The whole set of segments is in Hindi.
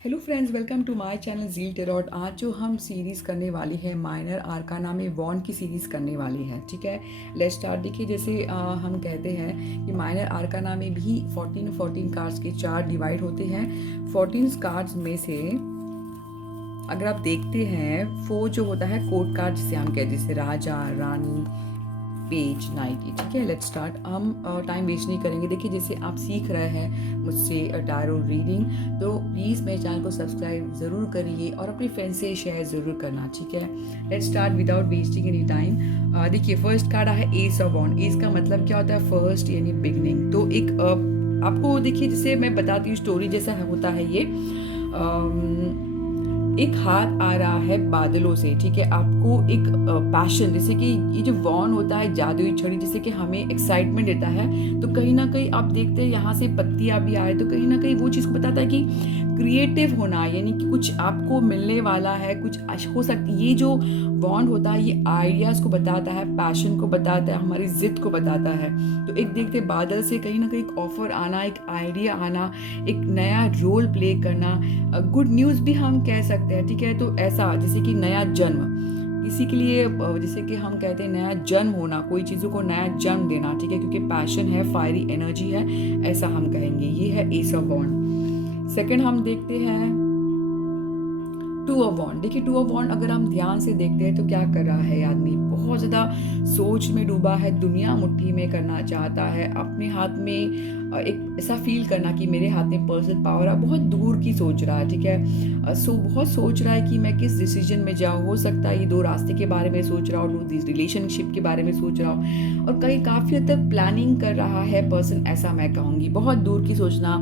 Hello friends, welcome to my channel Zeal Tarot. आज जो हम सीरीज़ करने वाली है माइनर आर्काना में वॉन्ड की सीरीज़ करने वाली है। ठीक है, लेट्स स्टार्ट। देखिए, जैसे हम कहते हैं कि माइनर आर्काना में भी 14 कार्ड्स के चार डिवाइड होते हैं। 14 कार्ड्स में से अगर आप देखते हैं, 4 जो होता है कोर्ट कार्ड जिसे हम कहते हैं, जैसे राजा, रानी, पेज, नाइट। ठीक है, लेट्स स्टार्ट। हम टाइम वेस्ट नहीं करेंगे। देखिए, जैसे आप सीख रहे हैं मुझसे टैरो रीडिंग, तो प्लीज़ मेरे चैनल को सब्सक्राइब ज़रूर करिए और अपने फ्रेंड से शेयर ज़रूर करना। ठीक है, let's start without wasting any time. देखिए, फर्स्ट कार्ड है एस ऑफ वॉन्ड। एस का मतलब क्या होता है? फर्स्ट यानी बिगनिंग। तो एक आपको देखिए, जैसे मैं बताती हूँ स्टोरी जैसा होता है ये। एक हाथ आ रहा है बादलों से। ठीक है, आपको एक पैशन, जैसे कि ये जो वॉन होता है जादुई छड़ी, जैसे कि हमें एक्साइटमेंट देता है। तो कहीं ना कहीं आप देखते हैं यहाँ से पत्तियां भी आए, तो कहीं ना कहीं वो चीज़ को बताता है कि क्रिएटिव होना, यानी कि कुछ आपको मिलने वाला है, कुछ हो सकती। ये जो वॉन्ड होता है ये आइडियाज़ को बताता है, पैशन को बताता है, हमारी जिद को बताता है। तो एक देखते बादल से कहीं ना कहीं एक ऑफर आना, एक आइडिया आना, एक नया रोल प्ले करना, गुड न्यूज़ भी हम कह सकते हैं। ठीक है, तो ऐसा जैसे कि नया जन्म किसी के लिए, जैसे कि हम कहते हैं नया जन्म होना, कोई चीज़ों को नया जन्म देना। ठीक है, क्योंकि पैशन है, फायरी एनर्जी है, ऐसा हम कहेंगे। ये है एस ऑफ वॉन्ड। सेकंड हम देखते हैं टू ऑफ वॉन्ड। देखिए, टू ऑफ वॉन्ड अगर हम ध्यान से देखते हैं तो क्या कर रहा है आदमी? बहुत ज़्यादा सोच में डूबा है, दुनिया मुट्ठी में करना चाहता है, अपने हाथ में एक ऐसा फील करना कि मेरे हाथ में पर्सनल पावर है। बहुत दूर की सोच रहा है। ठीक है, बहुत सोच रहा है कि मैं किस डिसीजन में जाऊँ। हो सकता है ये दो रास्ते के बारे में सोच रहा हूँ, रिलेशनशिप के बारे में सोच रहा हूँ, और कहीं काफ़ी हद तक प्लानिंग कर रहा है पर्सन, ऐसा मैं कहूँगी। बहुत दूर की सोचना,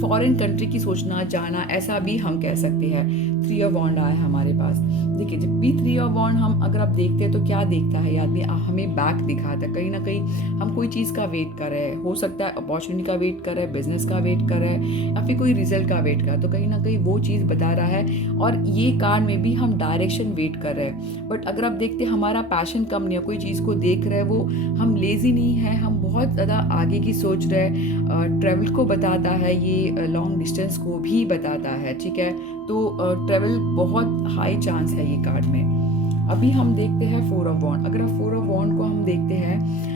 फॉरेन कंट्री की सोचना, जाना, ऐसा भी हम कह सकते हैं। थ्री ऑफ वॉन्ड आया है हमारे पास। देखिए, जब भी थ्री ऑफ वॉन्ड हम अगर आप देखते हैं तो क्या देखता है आदमी? हमें बैक दिखाता है। कहीं ना कहीं हम कोई चीज़ का वेट कर रहे हैं, हो सकता है अपॉर्चुनिटी का वेट कर रहे हैं, बिजनेस का वेट कर रहे हैं, या फिर कोई रिजल्ट का वेट कर रहा है। तो कहीं ना कहीं वो चीज़ बता रहा है। और ये कार्ड में भी हम डायरेक्शन वेट कर रहे हैं। बट अगर आप देखते हैं हमारा पैशन कम नहीं है, कोई चीज़ को देख रहे हैं, वो हम लेजी नहीं है, हम बहुत ज़्यादा आगे की सोच रहे हैं। ट्रैवल को बताता है ये, लॉन्ग डिस्टेंस को भी बताता है। ठीक है, तो ट्रैवल बहुत हाई चांस है ये कार्ड में। अभी हम देखते हैं फोर ऑफ वॉन्ड। अगर आप फोर ऑफ वॉन्ड को हम देखते हैं,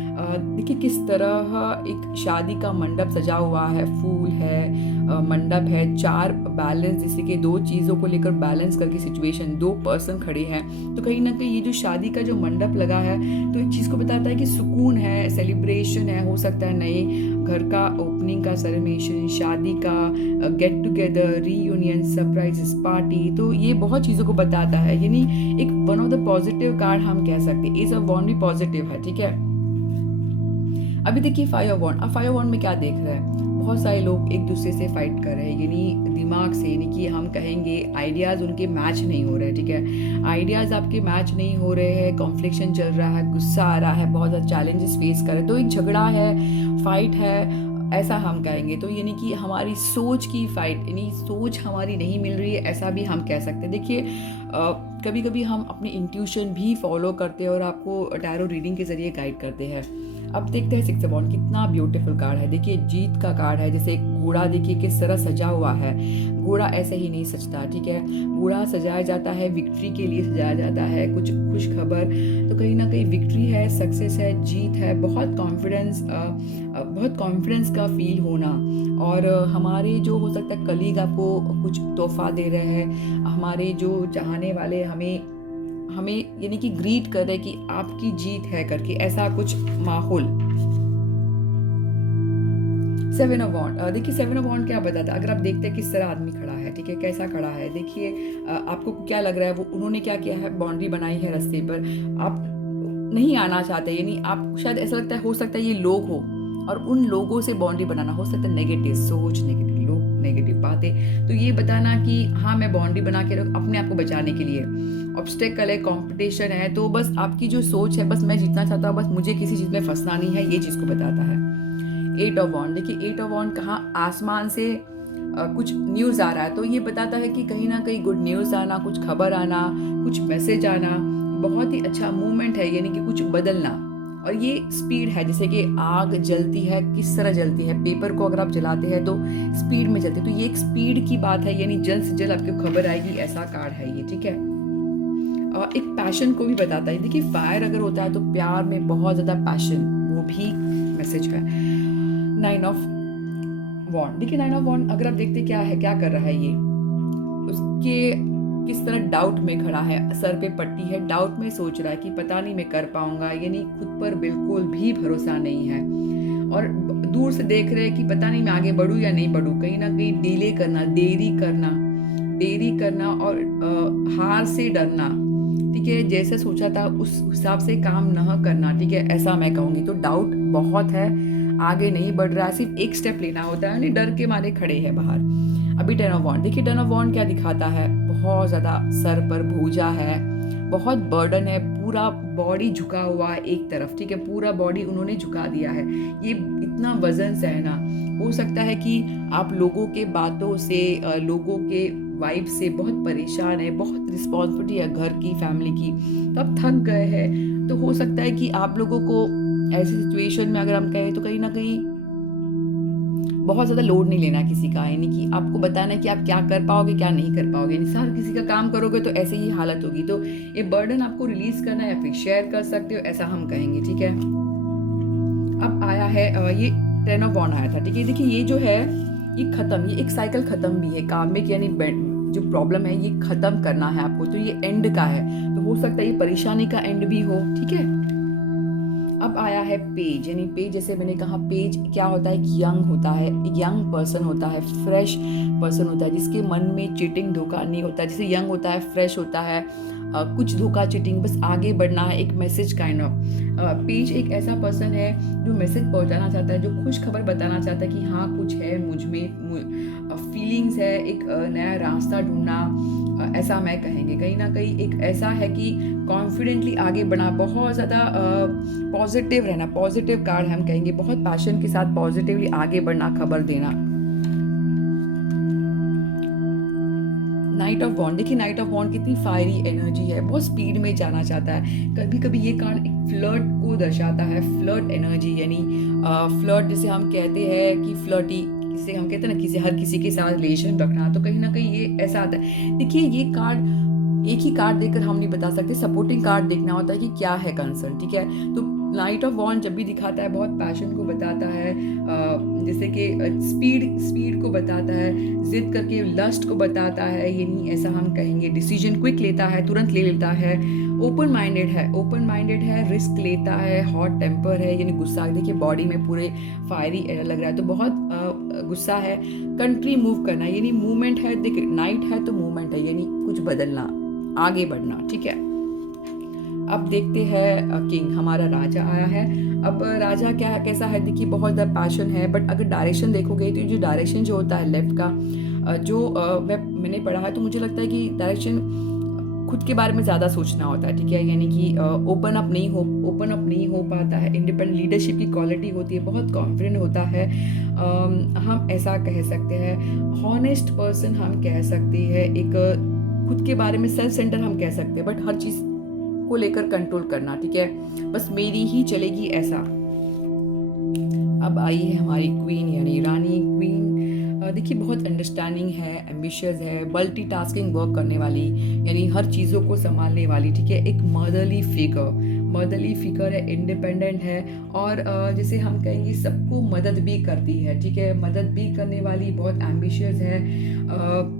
देखिए किस तरह एक शादी का मंडप सजा हुआ है, फूल है, मंडप है, चार बैलेंस, जैसे कि दो चीज़ों को लेकर बैलेंस करके सिचुएशन, दो पर्सन खड़े हैं। तो कहीं ना कहीं ये जो शादी का जो मंडप लगा है, तो एक चीज़ को बताता है कि सुकून है, सेलिब्रेशन है, हो सकता है नए घर का ओपनिंग का सेलिब्रेशन, शादी का get together, reunion, surprise party. तो ये बहुत चीज़ों को बताता है, यानी एक one of the positive card हम कह सकते हैं। एज ऑफ वॉन्ड भी पॉजिटिव है। ठीक है, अभी देखिए फाइव ऑफ वॉन्ड। अब फाइव ऑफ वॉन्ड में क्या देख रहे हैं? बहुत सारे लोग एक दूसरे से फाइट कर रहे हैं, यानी दिमाग से, यानी कि हम कहेंगे आइडियाज़ उनके मैच नहीं हो रहे हैं। ठीक है, आइडियाज़ आपके मैच नहीं हो रहे हैं, कॉन्फ्लिक्शन चल रहा है, गुस्सा आ रहा है, बहुत ज़्यादा चैलेंजेस फेस कर रहे हैं। तो एक झगड़ा है, फाइट है, ऐसा हम कहेंगे। तो यानी कि हमारी सोच की फाइट, यानी सोच हमारी नहीं मिल रही है, ऐसा भी हम कह सकते हैं। देखिए, कभी कभी हम अपनी इंट्यूशन भी फॉलो करते हैं और आपको टैरो रीडिंग के जरिए गाइड करते हैं। अब देखते हैं सिक्स ऑफ वॉन्ड। कितना ब्यूटीफुल कार्ड है। देखिए, जीत का कार्ड है। जैसे एक घोड़ा, देखिए किस तरह सजा हुआ है। घोड़ा ऐसे ही नहीं सजता। ठीक है, घोड़ा सजाया जाता है, विक्ट्री के लिए सजाया जाता है, कुछ खुश खबर। तो कहीं ना कहीं विक्ट्री है, सक्सेस है, जीत है, बहुत कॉन्फिडेंस का फील होना। और हमारे जो हो सकता है कलीग आपको कुछ तोहफा दे रहे हैं, हमारे जो चाहने वाले हमें हमें यानी कि ग्रीट कर रहे कि आपकी जीत है करके, ऐसा कुछ माहौल। सेवन ऑफ वॉन्ड। देखिए, सेवन ऑफ वॉन्ड क्या बताता है? अगर आप देखते हैं किस तरह आदमी खड़ा है, ठीक है, कैसा खड़ा है, देखिए आपको क्या लग रहा है? वो उन्होंने क्या किया है? बाउंड्री बनाई है रास्ते पर, आप नहीं आना चाहते, यानी आप शायद ऐसा लगता है, हो सकता है ये लोग हो, और उन लोगों से बाउंड्री बनाना, हो सकता है नेगेटिव सोच, नेगेटिव लोग, नेगेटिव बातें। तो ये बताना कि हाँ, मैं बाउंड्री बना के रख अपने आप को बचाने के लिए। ऑब्स्टेकल है, कंपटीशन है, तो बस आपकी जो सोच है, बस मैं जीतना चाहता हूँ, बस मुझे किसी चीज़ में फंसना नहीं है, ये चीज़ को बताता है। एट ऑफ वॉन्ड। देखिए, एट ऑफ वॉन्ड कहाँ? आसमान से कुछ न्यूज़ आ रहा है, तो ये बताता है कि कहीं ना कहीं गुड न्यूज़ आना, कुछ खबर आना, कुछ मैसेज आना, बहुत ही अच्छा मूवमेंट है, यानी कि कुछ बदलना। और ये स्पीड है, जैसे कि आग जलती है, किस तरह जलती है, पेपर को अगर आप जलाते हैं तो स्पीड में जलती है, तो ये एक स्पीड की बात है, यानी जल्द से जल्द आपको खबर आएगी, ऐसा कार्ड है ये, ठीक है। और एक पैशन को भी बताता है। देखिए फायर अगर होता है तो प्यार में बहुत ज़्यादा पैशन, वो भी मैसेज है। 9 ऑफ वॉन्ड, देखिए 9 ऑफ वॉन्ड अगर आप देखते क्या है, क्या कर रहा है ये, उसके किस तरह डाउट में खड़ा है, सर पे पट्टी है, डाउट में सोच रहा है कि पता नहीं मैं कर पाऊंगा, यानी खुद पर बिल्कुल भी भरोसा नहीं है, और दूर से देख रहे हैं कि पता नहीं मैं आगे बढ़ूं या नहीं बढ़ूं, कहीं ना कहीं डिले करना, देरी करना और हार से डरना, ठीक है, जैसे सोचा था उस हिसाब से काम न करना, ठीक है, ऐसा मैं कहूँगी। तो डाउट बहुत है, आगे नहीं बढ़ रहा है, सिर्फ एक स्टेप लेना होता है, यानी डर के मारे खड़े हैं बाहर। अभी 10 ऑफ वॉन्ड, देखिए 10 ऑफ वॉन्ड क्या दिखाता है, बहुत ज़्यादा सर पर भूजा है, बहुत बर्डन है, पूरा बॉडी झुका हुआ है एक तरफ, ठीक है, पूरा बॉडी उन्होंने झुका दिया है, ये इतना वजन से है ना, हो सकता है कि आप लोगों के बातों से, लोगों के वाइब से बहुत परेशान है, बहुत रिस्पॉन्सिबिलिटी है घर की, फैमिली की, तो आप थक गए हैं, तो हो सकता है कि आप लोगों को ऐसी सिचुएशन में अगर हम कहें तो कहीं ना कहीं बहुत ज़्यादा लोड नहीं लेना किसी का, यानी कि आपको बताना है कि आप क्या कर पाओगे, क्या नहीं कर पाओगे, यानी हर किसी का काम करोगे तो ऐसे ही हालत होगी, तो ये बर्डन आपको रिलीज करना है या फिर शेयर कर सकते हो, ऐसा हम कहेंगे, ठीक है। अब आया है ये 10 ऑफ वॉन्ड आया था, ठीक है, देखिए ये जो है ये खत्म, ये एक साइकिल खत्म भी है, कार्मिक यानी जो प्रॉब्लम है ये खत्म करना है आपको, तो ये एंड का है, तो हो सकता है ये परेशानी का एंड भी हो, ठीक है। अब आया है पेज, यानी पेज जैसे मैंने कहा, पेज क्या होता है, एक यंग होता है, एक यंग पर्सन होता है, फ्रेश पर्सन होता है, जिसके मन में चीटिंग धोखा नहीं होता, जैसे यंग होता है, फ्रेश होता है, कुछ धोखा चीटिंग, बस आगे बढ़ना है, एक मैसेज काइंड ऑफ। पेज एक ऐसा पर्सन है जो मैसेज पहुंचाना चाहता है, जो खुश खबर बताना चाहता है कि हाँ कुछ है मुझ में, फीलिंग्स है, एक नया रास्ता ढूंढना, ऐसा मैं कहेंगे, कहीं ना कहीं एक ऐसा है कि कॉन्फिडेंटली आगे बढ़ना, बहुत ज़्यादा पॉजिटिव रहना, पॉजिटिव कार्ड हम कहेंगे, बहुत पैशन के साथ पॉजिटिवली आगे बढ़ना, खबर देना। नाइट ऑफ वॉन्ड, देखिए नाइट ऑफ वॉन्ड कितनी फायरी एनर्जी है, बहुत स्पीड में जाना चाहता है, कभी कभी ये कार्ड एक फ्लर्ट को दर्शाता है, फ्लर्ट एनर्जी, यानी फ्लर्ट जिसे हम कहते हैं कि फ्लर्टी, जिसे हम कहते हैं ना हर किसी के साथ रिलेशन रखना, तो कहीं ना कहीं ये ऐसा आता है। देखिए ये कार्ड एक ही कार्ड देखकर हम नहीं बता सकते, सपोर्टिंग कार्ड देखना होता है कि क्या है कंसर्न, ठीक है। तो नाइट ऑफ वॉन्ड जब भी दिखाता है बहुत पैशन को बताता है, जैसे कि स्पीड को बताता है, जिद करके लस्ट को बताता है, यानी ऐसा हम कहेंगे, डिसीजन क्विक लेता है, तुरंत ले लेता है, ओपन माइंडेड है, रिस्क लेता है, हॉट टेम्पर है, यानी गुस्सा, देखिए बॉडी में पूरे फायरी लग रहा है, तो बहुत गुस्सा है, कंट्री मूव करना, यानी मूवमेंट है, देखिए नाइट है तो मूवमेंट है, यानी कुछ बदलना, आगे बढ़ना, ठीक है। अब देखते हैं किंग, हमारा राजा आया है। अब राजा क्या है, कैसा है, देखिए बहुत ज़्यादा पैशन है, बट अगर डायरेक्शन देखोगे तो जो डायरेक्शन जो होता है लेफ्ट का, जो मैंने पढ़ा है, तो मुझे लगता है कि डायरेक्शन खुद के बारे में ज़्यादा सोचना होता है, ठीक है, यानी कि ओपन अप नहीं हो पाता है, इंडिपेंडेंट लीडरशिप की क्वालिटी होती है, बहुत कॉन्फिडेंट होता है, हम ऐसा कह सकते हैं, हॉनेस्ट पर्सन हम कह सकते हैं, एक खुद के बारे में सेल्फ सेंटर हम कह सकते हैं, बट हर चीज़ को लेकर कंट्रोल करना, ठीक है, बस मेरी ही चलेगी ऐसा। अब आई है हमारी क्वीन, यानी रानी क्वीन, देखिए बहुत अंडरस्टैंडिंग है, एम्बिशियस है, मल्टीटास्किंग वर्क करने वाली, यानी हर चीज़ों को संभालने वाली, ठीक है, एक मदरली फिगर है, इंडिपेंडेंट है, और जैसे हम कहेंगे सबको मदद भी करती है, ठीक है, मदद भी करने वाली, बहुत एम्बिशियस है,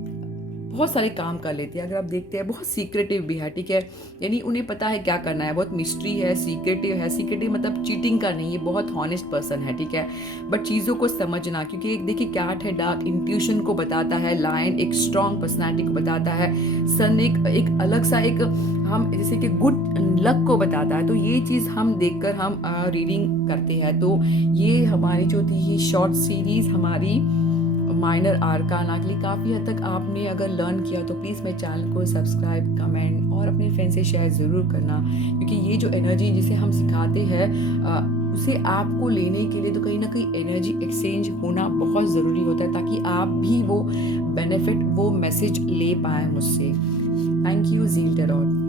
बहुत सारे काम कर लेती है, अगर आप देखते हैं बहुत सीक्रेटिव भी है, ठीक है, यानी उन्हें पता है क्या करना है, बहुत मिस्ट्री है, सीक्रेटिव मतलब चीटिंग का नहीं, ये बहुत हॉनेस्ट पर्सन है, ठीक है, बट चीज़ों को समझना, क्योंकि एक देखिए कैट है, डार्क इंट्यूशन को बताता है, लायन एक स्ट्रॉन्ग पर्सनैलिटी को बताता है, सन एक अलग सा एक हम जैसे कि गुड लक को बताता है, तो ये चीज़ हम देखकर हम रीडिंग करते हैं, तो ये हमारी जो थी ये शॉर्ट सीरीज़ हमारी माइनर आर्काना के लिए काफ़ी हद तक आपने अगर लर्न किया तो प्लीज़ मेरे चैनल को सब्सक्राइब, कमेंट और अपने फ्रेंड से शेयर ज़रूर करना, क्योंकि ये जो एनर्जी जिसे हम सिखाते हैं उसे आपको लेने के लिए तो कहीं ना कहीं एनर्जी एक्सचेंज होना बहुत ज़रूरी होता है, ताकि आप भी वो बेनिफिट, वो मैसेज ले पाएँ मुझसे। Thank you Zeal टेरॉट।